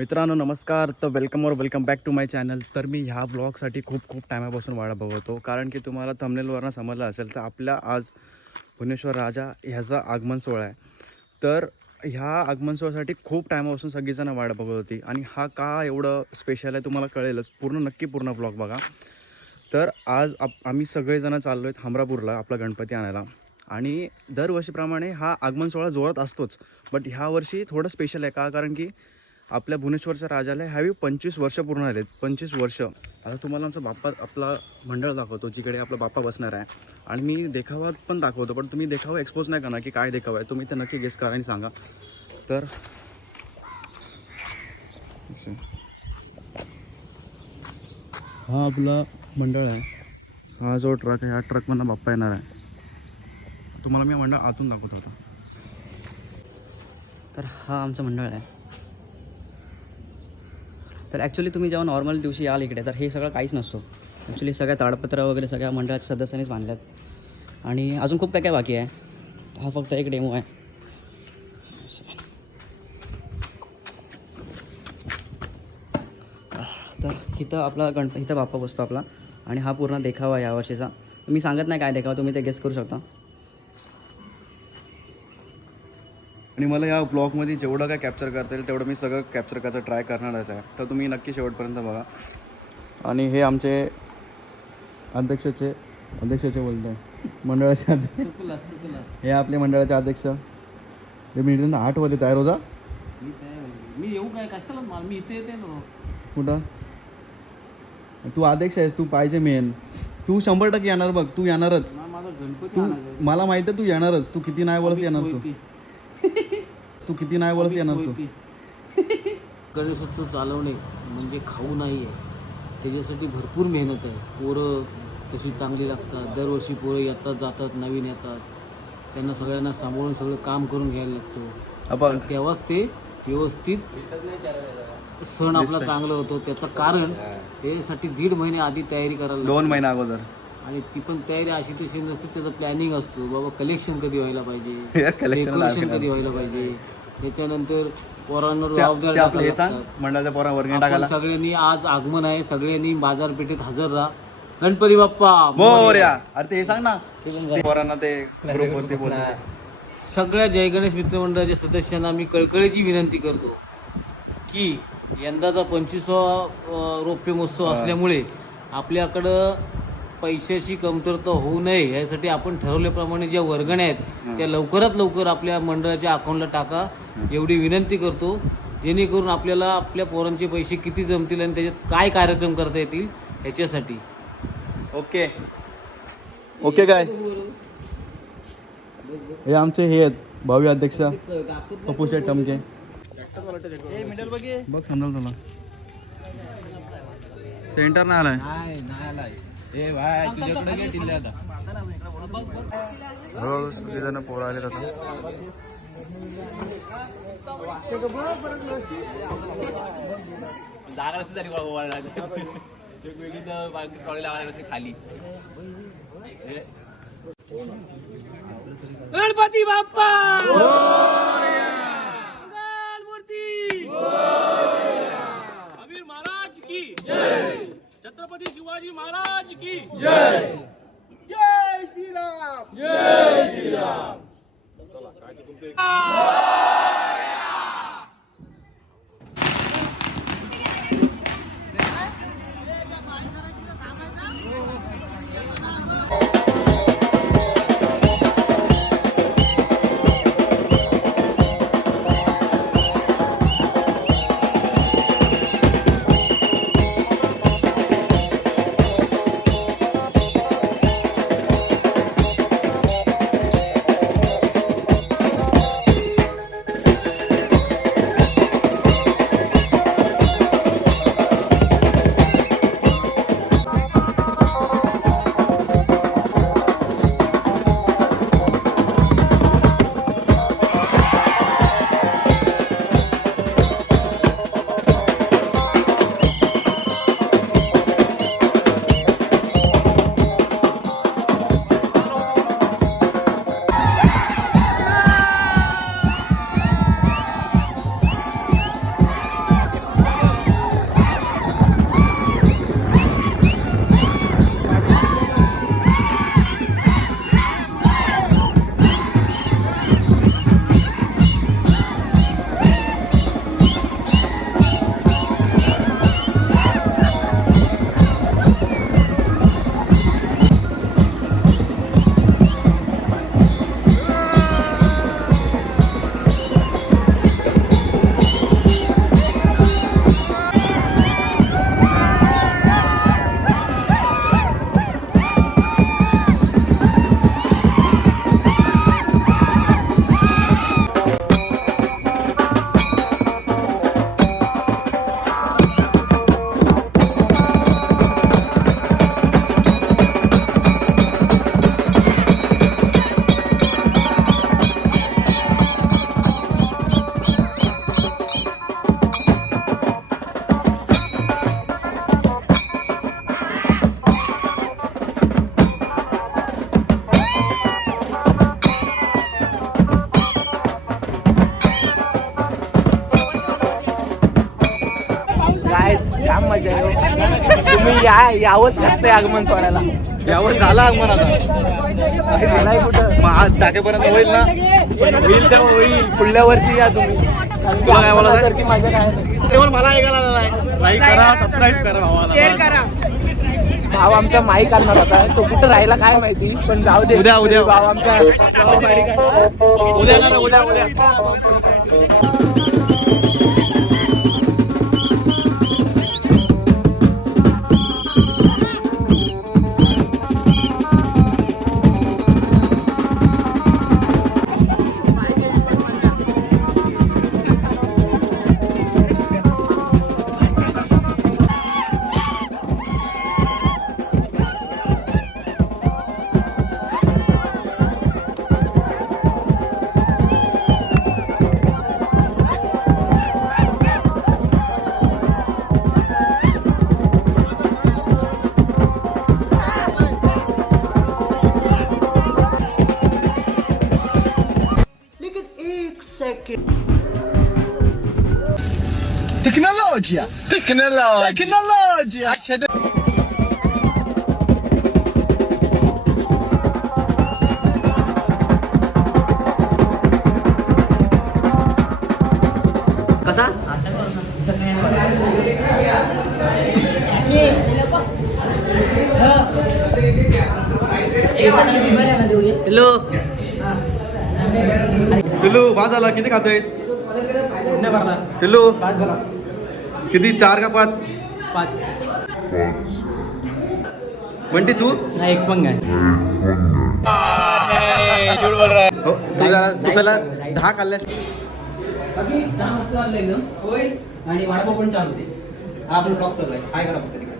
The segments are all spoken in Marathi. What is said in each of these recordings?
मित्रांनो नमस्कार. तर welcome back to my channel. तर मी ह्या ब्लॉगसाठी खूप टायमापासून वाट बघतो, कारण की तुम्हाला थंबनेलवरनं समजलं असेल तर आपल्या आज भुवनेश्वर राजा ह्याचा आगमन सोहळा आहे. तर ह्या आगमन सोहळ्यासाठी खूप टायमापासून सगळीजणं वाट बघत होती आणि हा का एवढं स्पेशल आहे तुम्हाला कळेलच. नक्की पूर्ण ब्लॉग बघा. तर आज आम्ही सगळेजणं चाललो आहेत हमरापूरला आपला गणपती आणायला आणि दरवर्षीप्रमाणे हा आगमन सोहळा जोरात असतोच, बट ह्या वर्षी थोडं स्पेशल आहे. का? कारण की आपल्या भुवनेश्वरच्या राजाला ह्यावेळी 25 वर्ष पूर्ण झालेत. 25 वर्ष. आता तुम्हाला आमचा बाप्पा आपला मंडळ दाखवतो, जिकडे आपला बाप्पा बसणार आहे. आणि मी देखावा पण दाखवतो, पण तुम्ही देखावा एक्सपोज नाही करणार की काय देखावा आहे. तुम्ही ते नक्की गेस करा आणि सांगा. तर हा आपला मंडळ आहे. हा जो ट्रक आहे, ह्या ट्रकमधनं बाप्पा येणार आहे. तुम्हाला मी मंडळ आतून दाखवत होता. तर हा आमचं मंडळ आहे. तर ॲक्च्युली तुम्ही जेव्हा नॉर्मल दिवशी याल इकडे तर हे सगळं काहीच नसतो. ॲक्च्युली सगळ्या ताडपत्र वगैरे सगळ्या मंडळाच्या सदस्यांनीच बांधल्यात आणि अजून खूप काय काय बाकी आहे. हा फक्त एक डेमो आहे. तर इथं आपला इथं बाप्पा बसतो आपला आणि हा पूर्ण देखावा आहे यावर्षीचा. मी सांगत नाही काय देखावा, तुम्ही ते गेस करू शकता. आणि मला या ब्लॉगमध्ये जेवढं काय कॅप्चर करता येईल तेवढं मी सगळं कॅप्चर करायचा ट्राय करणारच आहे. तर तुम्ही नक्की शेवटपर्यंत बघा. आणि हे आमचे अध्यक्षाचे बोलतो आहे मंडळाचे अध्यक्ष. हे आपले मंडळाचे अध्यक्ष. हे मी 8 वाजले तयार होता. मी येऊ काय कशाला, मी इथे येते ना. कुठं तू अध्यक्ष आहेस, तू पाहिजे मेन. तू 100% येणार बघ, तू येणारच. तू मला माहिती आहे तू येणारच. तू किती नाही बोलस येणार. तू किती नाही बोलस येणार. तू गणेशोत्सव चालवणे म्हणजे खाऊ नाही आहे. त्याच्यासाठी भरपूर मेहनत आहे. पोरं कशी चांगली लागतात. दरवर्षी पोरं येतात जातात, नवीन येतात. त्यांना सगळ्यांना सांभाळून सगळं काम करून घ्यायला लागतं. तेव्हाच ते व्यवस्थित सण आपला चांगला होतो. त्याचं कारण त्यासाठी 1.5 महिने आधी तयारी करायला 2 महिने अगोदर. आणि ती पण तयारी अशी तशी नसते. त्याचं प्लॅनिंग असतो. बाबा कलेक्शन कधी व्हायला पाहिजे, कलेक्शन डेकोरेशन कधी व्हायला पाहिजे. त्याच्यानंतर पोरांवर जबाबदारी मंडळाच्या पोरा वर्गणी आपण टाकायला. सगळ्यांनी आज आगमन आहे, सगळ्यांनी बाजारपेठेत हजर राहा. गणपती बाप्पा मोरया. अरे ते सांग ना पोरांना, ते ग्रुप होते बोलते. सगळ्या जय गणेश मित्रमंडळाच्या सदस्यांना मी कळकळीची विनंती करतो की यंदाचा 25वा रौप्य महोत्सव असल्यामुळे आपल्याकडं पैशाची कमतरता होऊ नये यासाठी आपण ठरवल्याप्रमाणे ज्या वर्गण्या आहेत त्या लवकरात लवकर आपल्या मंडळाच्या अकाउंटला टाका, एवढी विनंती करतो. जेणेकरून आपल्याला आपल्या पोरांचे पैसे किती जमतील आणि त्याच्यात काय कार्यक्रम करता येतील ह्याच्यासाठी. ओके काय हे आमचे हे आहेत भावी अध्यक्ष पप्पूशेठ टमके. बघ समजाल तुला. सेंटर नाही आलाय. सगळेजण पोरं आले आता. खाली गणपती बाप्पा मूर्ती अमीर महाराज की जय. छत्रपती शिवाजी महाराज की जय. जय श्रीराम. जय श्रीराम. काय यावंच लागतंय आगमन सोहळ्याला. यावर झाला आगमन आता. मग आज टाकेपर्यंत होईल ना? होईल तेव्हा होईल. पुढल्या वर्षी या तुम्ही. तुला काय बोलायचं? सारखी मजा काय नाही. केवळ मला ऐकायला नाही. लाईक करा, सबस्क्राईब करा भावाला. शेअर करा. भाव आमचा माईक आणणार होता, तो कुठं राहिला काय माहिती, पण जाऊ दे. उद्या. भाव आमचा उद्या ना उद्या. कसा हॅलो पिल्लू बाद झाला. किती खातोयस पिल्लू? किती 4 का 5? 5 बंटी तू? नाही, एक पण काय. हो, तू त्याला 10 खाल्ल्यास. बाकी जाम मस्त चाललं एकदम. होय. आणि वडापाव पण चालू होते. हा आपण ब्लॉग चालू आहे. काय करा फक्त तिकडे.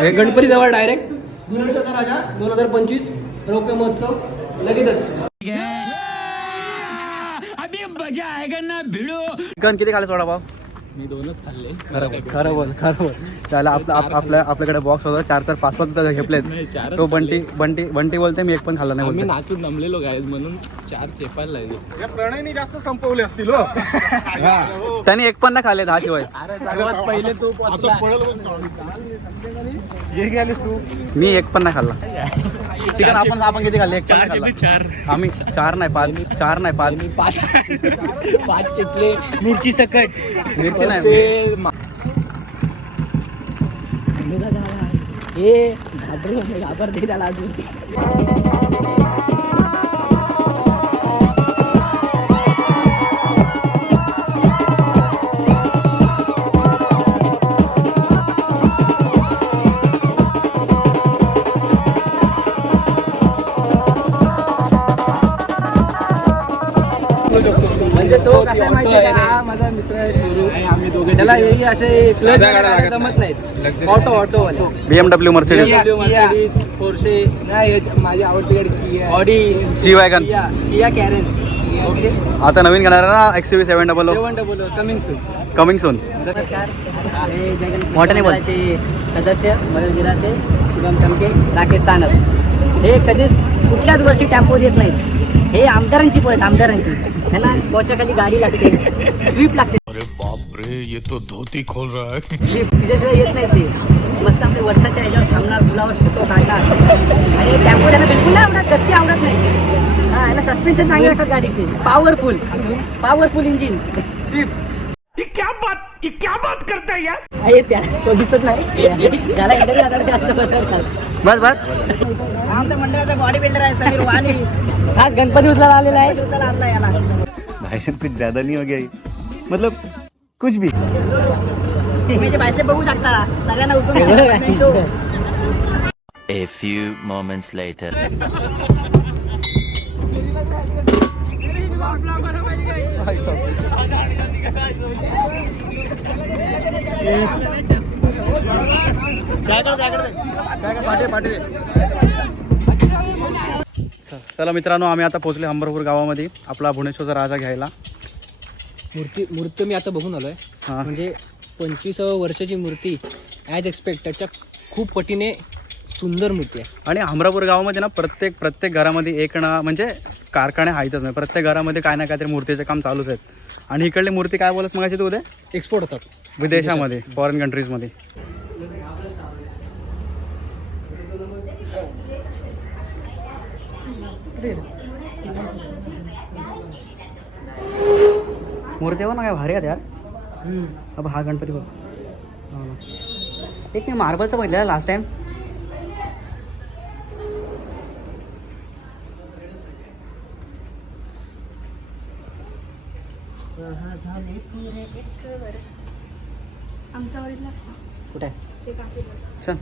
हे गणपती जवळ डायरेक्ट भुवनेश्वरचा राजा 2025 रौप्य महोत्सव लगेचच. चिकन किती खाल्ले वडापाव? मी 2च खाल्ले. खरं बोल. त्याला आपल्याकडे बॉक्स होता 4-4, 5-5 घेतलेत. तो बंटी बोलते मी एक पण खाल्ला नाही. आम्ही नाचून नमलेलो काय म्हणून 4 चेपायला लागले. प्रणयनी जास्त संपवले असतील. त्यांनी एक पण नाही खाल्ले 10 शिवाय. सर्वात पहिले तू पोचला. तू? मी एक पण नाही खाल्ला. चिकन आपण किती खाल्ले? एक पण नाही खाल्ला. आम्ही 4 नाही 5. 5 चेपले. मिरची सकट. मिरची नाही. घाबरते त्याला अजून. म्हणजे तो कसा माहिती आहे का, माझा मित्र आहे सुरू. त्याला हे असे क्लच गाड्या जमत नाहीत. ऑटो वाले. BMW, मर्सिडीज, पोर्शे नाही, माझी आवडती गाडी ऑडी, जी वॅगन, किया कॅरेन्स. ओके, आता नवीन घेणार ना XUV 700 कमिंग सून. नमस्कार. हे जयगणेश मंडळाचे सदस्य मयूर गिरासे, शुभम टमके, राकेश सानप. हे कधीच कुठल्याच वर्षी टेम्पो देत नाहीत. हे आमदारांची पोर आहेत, आमदारांची. त्यांना खाली गाडी लागते, स्वीप लागते. अरे बाप रे, ये तो धोती खोल रहा है. स्वीप तिच्याशिवाय येत नाही ते. मस्त आपल्या वर्षाच्या ह्याच्यावर थांबणार, पुलावर फोटो काढणार. आणि टेम्पो त्यांना बिलकुल नाही आवडत, गचके आवडत नाही. हा, याला सस्पेन्शन चांगले लागतात गाडीचे. पॉवरफुल इंजिन स्वीप. क्या बात करता है यार. आहे त्या तो दिसत नाही त्याला इंटरव्ह्यू आता बस आमच्या मंडळाचा बॉडी बिल्डर आहे समीर वाणी. खास गणपती उचलायला आलेला आहे. उचलायला आणला याला. भाषण कुछ ज्यादा नहीं हो गया ये? मतलब कुछ भी. तुम्ही बायसेप बघू शकता. सगळ्यांना उचलून A few moments later. चला मित्रांनो, आम्ही आता पोहोचले अंबरपूर गावामध्ये आपला भुवनेश्वरचा राजा घ्यायला. मूर्ती मी आता बघून आलोय. हा. म्हणजे 25व्या वर्षाची मूर्ती ॲज एक्सपेक्टेडच्या खूप पटीने सुंदर मूर्ती आहे. आणि अमरापूर गावामध्ये ना प्रत्येक घरामध्ये एक ना म्हणजे कारखाने आहेतच नाही. प्रत्येक घरामध्ये काय ना काहीतरी मूर्तीचे काम चालूच आहेत. आणि इकडली मूर्ती काय बोलस मगाशी तू उद्या एक्सपोर्ट होतात. विदेशामध्ये फॉरेन कंट्रीजमध्ये. मूर्ती बघ ना, काय भारी आहेत यार. अब हा गणपती बघ. हो ना. एक मी मार्बलचं बघितलं लास्ट टाइम. आमचा वडील कुठे ते काकी सांग.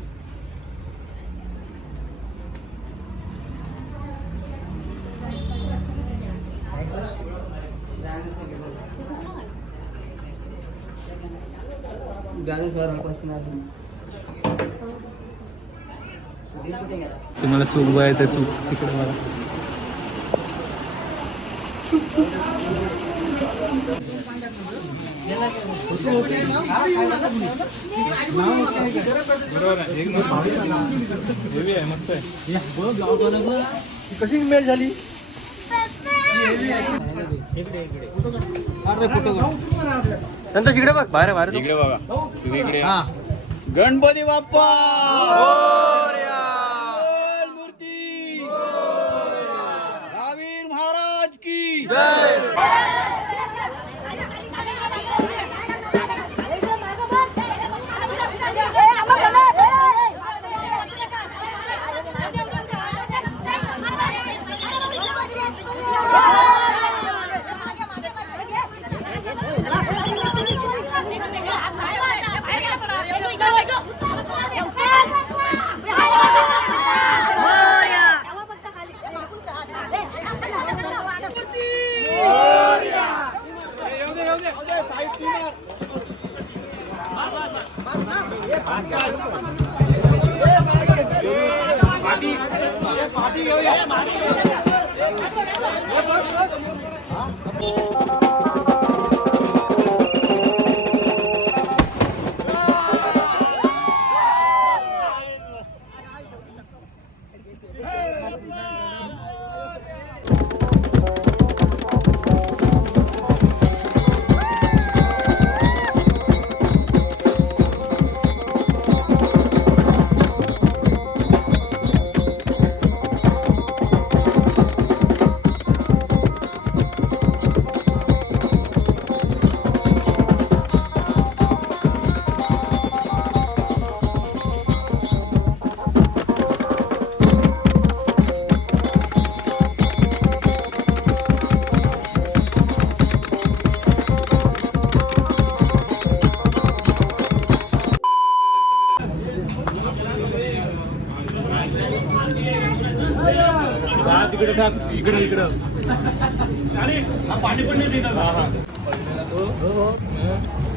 तुम्हाला सूप बघायचं सूप तिकडे बघा. कशी मेल झाली. नंतर तिकडे बघ, बाहेर बाहेर इकडे बघा इकडे. गणपती बाप्पा मूर्ती महावीर महाराज की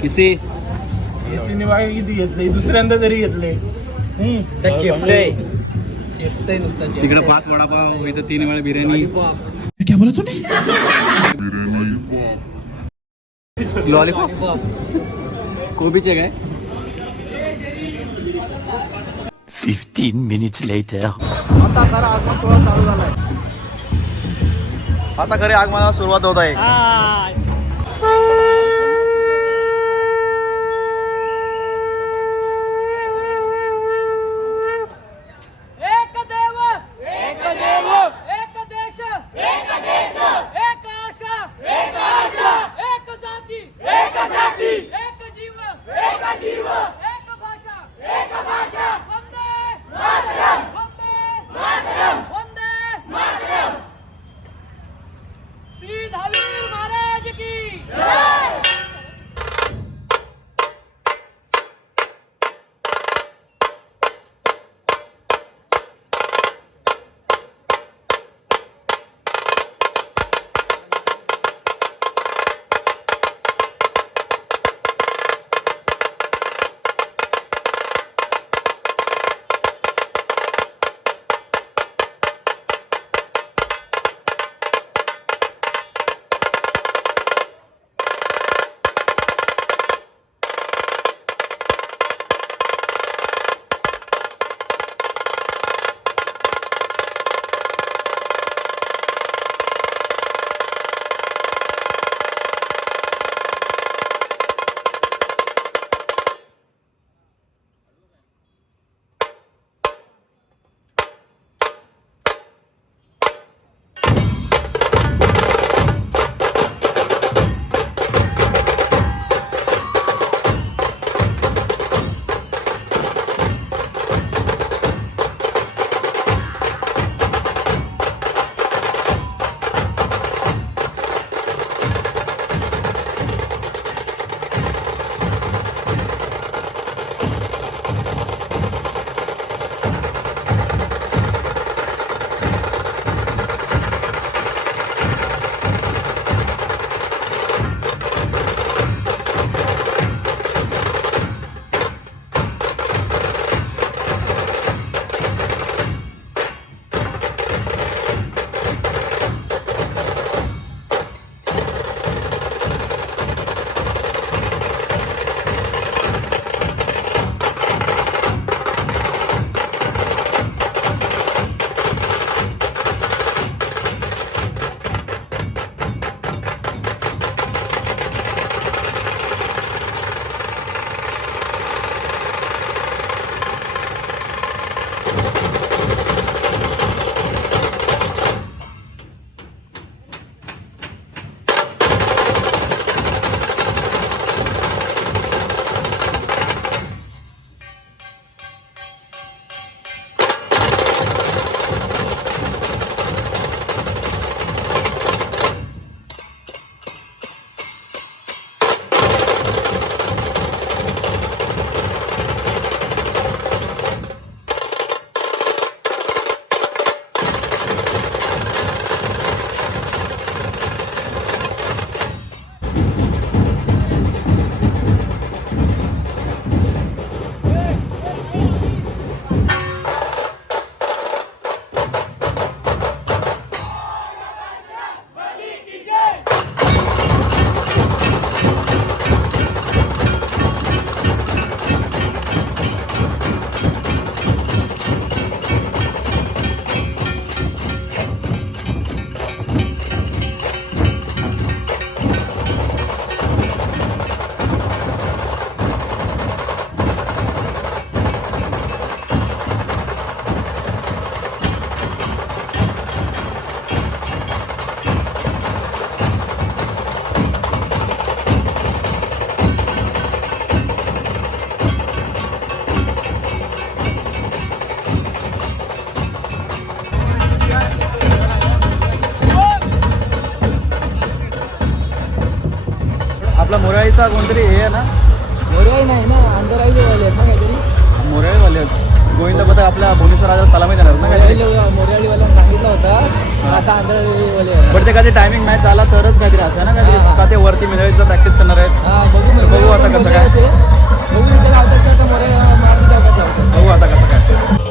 किसी दुसऱ्यांदा तरी घेतले. चेपतय नुसतं. तिकडे 5 वडापाव, इथं 3 वेळा बिर्याणी. लॉलीपॉप कोबीचे काय. 15 minutes later. आता खरं आगमन सोहळा चालू झालाय. आता खरी आगमनाला सुरुवात होत आहे. श्री धावीर महाराज मोराईचा कोणतरी हे आहे ना, मोरयाई नाही ना, अंतराईले वाले आहेत ना काहीतरी. मोराईवाले गोविंद पथक आपल्या भुवनेश्वर राजाला सलामी देणार ना काहीतरी. मोरयाळीवाल्यांना सांगितलं होतं, आता अंतराळीवाले आहेत. पण ते कधी टायमिंग मॅच आला तरच काहीतरी असं ना काहीतरी, हा. का ते वरती मिळायचं प्रॅक्टिस करणार आहेत. हा, बघू बघू आता कसं काय. बघू इथे लावतात ते, आता मोरया मारुती चौकात लावतात. बघू आता कसं काय.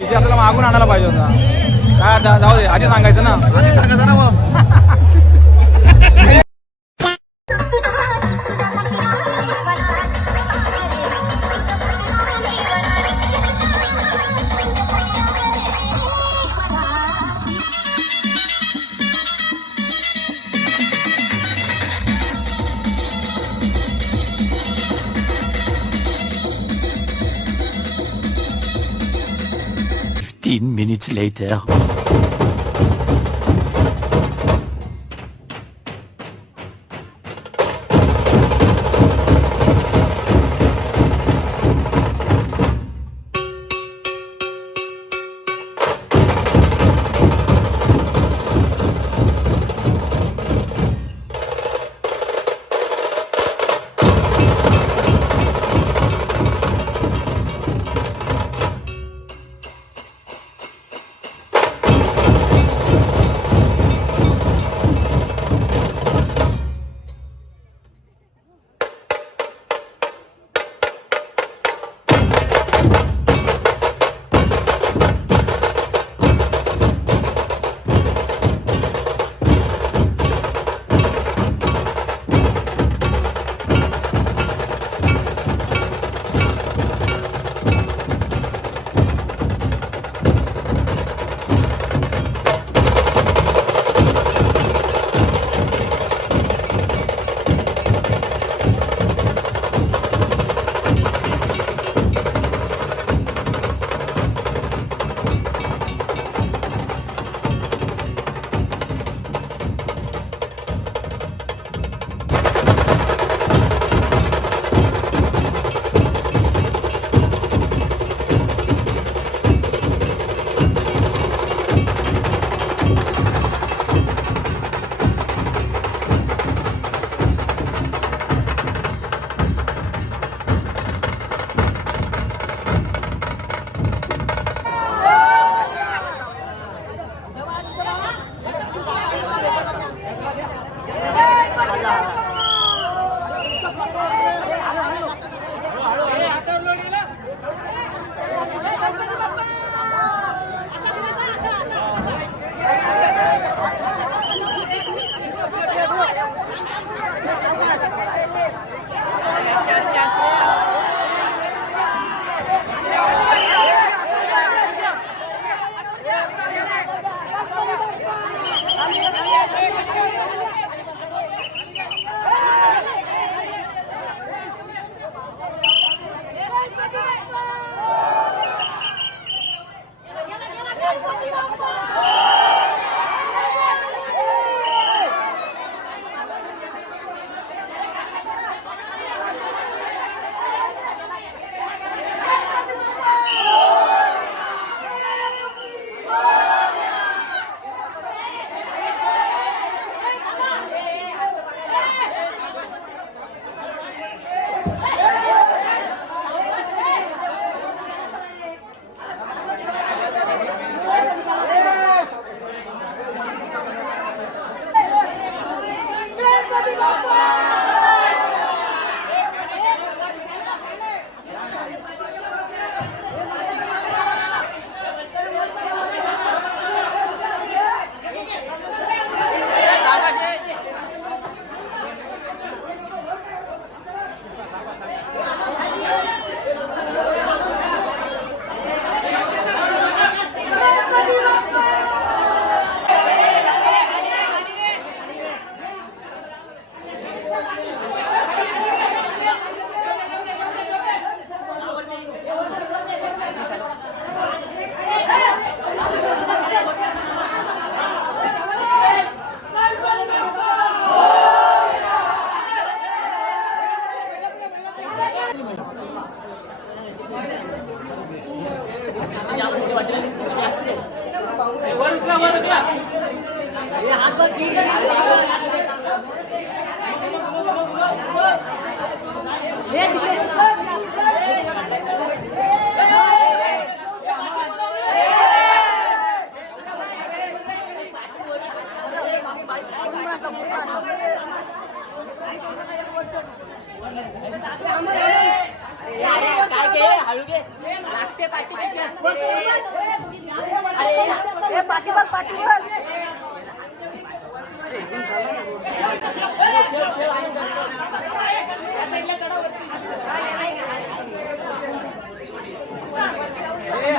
इथे आपल्याला मागून आणायला पाहिजे होता. काय जाऊ दे, आधी सांगायचं ना. आधी सांगा ना मग. Minutes later.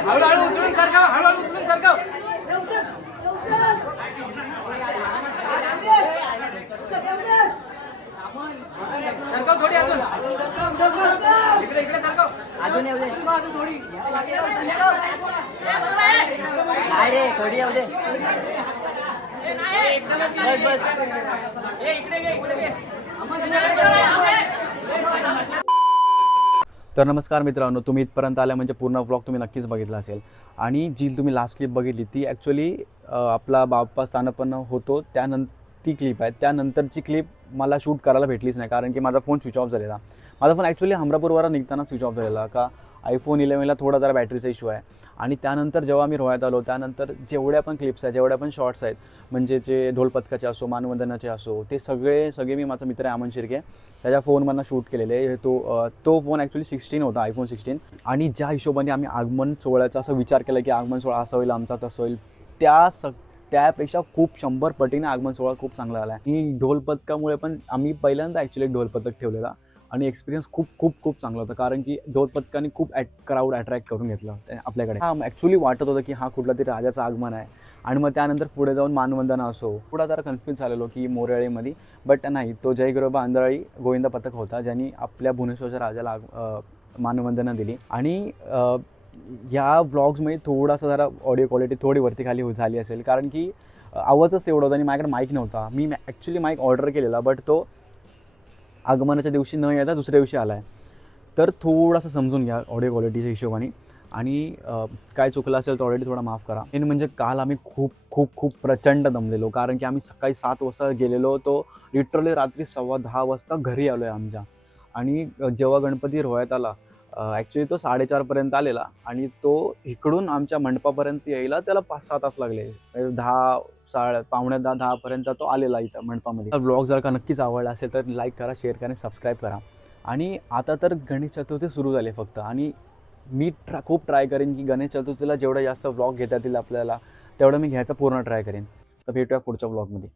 हळूहळू उचलून सरकाव, हळूहळू उचलून सरकाव. सरकाव थोडी अजून. इकडे इकडे सरकाव. अजून येऊ दे. अजून थोडी. काय रे थोडी येऊ दे. बस बस. इकडे घे, इकडे घे. तर नमस्कार मित्रांनो, तुम्ही इथपर्यंत आल्या म्हणजे पूर्ण व्लॉग तुम्ही नक्कीच बघितला असेल. आणि जी तुम्ही लास्ट क्लिप बघितली ती ॲक्च्युली आपला बाप्पा स्थानपन्न होतो त्यानंतर ती क्लिप आहे. त्यानंतरची क्लिप मला शूट करायला भेटलीच नाही कारण की माझा फोन स्विच ऑफ झालेला. माझा फोन ॲक्च्युली हमरापूरवरून निघताना स्विच ऑफ झालेला का iPhone 11ला थोडा जरा बॅटरीचा इश्यू आहे. आणि त्यानंतर जेव्हा मी रोह्यात आलो त्यानंतर जेवढ्या पण क्लिप्स आहेत, जेवढ्या पण शॉर्ट्स आहेत, म्हणजे जे ढोलपथकाचे असो, मानवंदनाचे असो, ते सगळे मी माझा मित्र आहे अमन शिर्के त्याच्या फोनमधनं शूट केलेले. तो फोन ॲक्च्युली 16 होता, iPhone 16. आणि ज्या हिशोबाने आम्ही आगमन सोहळ्याचा असा विचार केला की आगमन सोहळा असा होईल, आमचा तसं होईल, त्यापेक्षा खूप 100 पटीने आगमन सोहळा खूप चांगला आला आहे. आणि ढोलपथकामुळे पण आम्ही पहिल्यांदा ॲक्च्युली एक ढोलपथक ठेवलेला आणि एक्सपिरियन्स खूप चांगला होता कारण की ढोलपथकाने खूप क्राऊड अट्रॅक्ट करून घेतलं आपल्याकडे. हा ॲक्च्युली वाटत होतं की हा कुठला तरी राजाचं आगमन आहे. आणि मग त्यानंतर पुढे जाऊन मानवंदना असो, पुढं जरा कन्फ्यूज झालेलो की मोरयाळीमध्ये, बट नाही, तो जयगिरोबा आंधळी गोविंद पथक होता ज्यांनी आपल्या भुवनेश्वरच्या राजाला मानवंदना दिली. आणि ह्या ब्लॉग्समध्ये थोडासा जरा ऑडिओ क्वालिटी थोडी वरती खाली झाली असेल कारण की आवाजच तेवढा होता आणि माझ्याकडे माईक नव्हता. मी ॲक्च्युली माईक ऑर्डर केलेला बट तो आगमनाच्या दिवशी न येता दुसऱ्या दिवशी आला आहे. तर थोडासा समजून घ्या ऑडिओ क्वालिटीच्या हिशोबाने. आणि काय चुकलं असेल तर ऑलरेडी थोडा माफ करा. मेन म्हणजे काल आम्ही खूप प्रचंड दमलेलो कारण की आम्ही सकाळी 7 वाजता गेलेलो, तो लिटरली रात्री 10:15 वाजता घरी आलो आहे आमच्या. आणि जेव्हा गणपती रोह्यात आला ॲक्च्युली तो 4:30पर्यंत आलेला आणि तो इकडून आमच्या मंडपापर्यंत यायला त्याला 5-6 तास लागले. 10:15 तो आलेला इथं मंडपामध्ये. ब्लॉग जर का नक्कीच आवडला असेल तर लाईक करा, शेअर करा, सबस्क्राईब करा. आणि आता तर गणेश चतुर्थी सुरू झाली फक्त, आणि मी खूप ट्राय करेन की गणेश चतुर्थीला जेवढा जास्त व्लॉग घेता येतील आपल्याला तेवढं मी घ्यायचा पूर्ण ट्राय करेन. तर भेटूया पुढच्या व्लॉगमध्ये.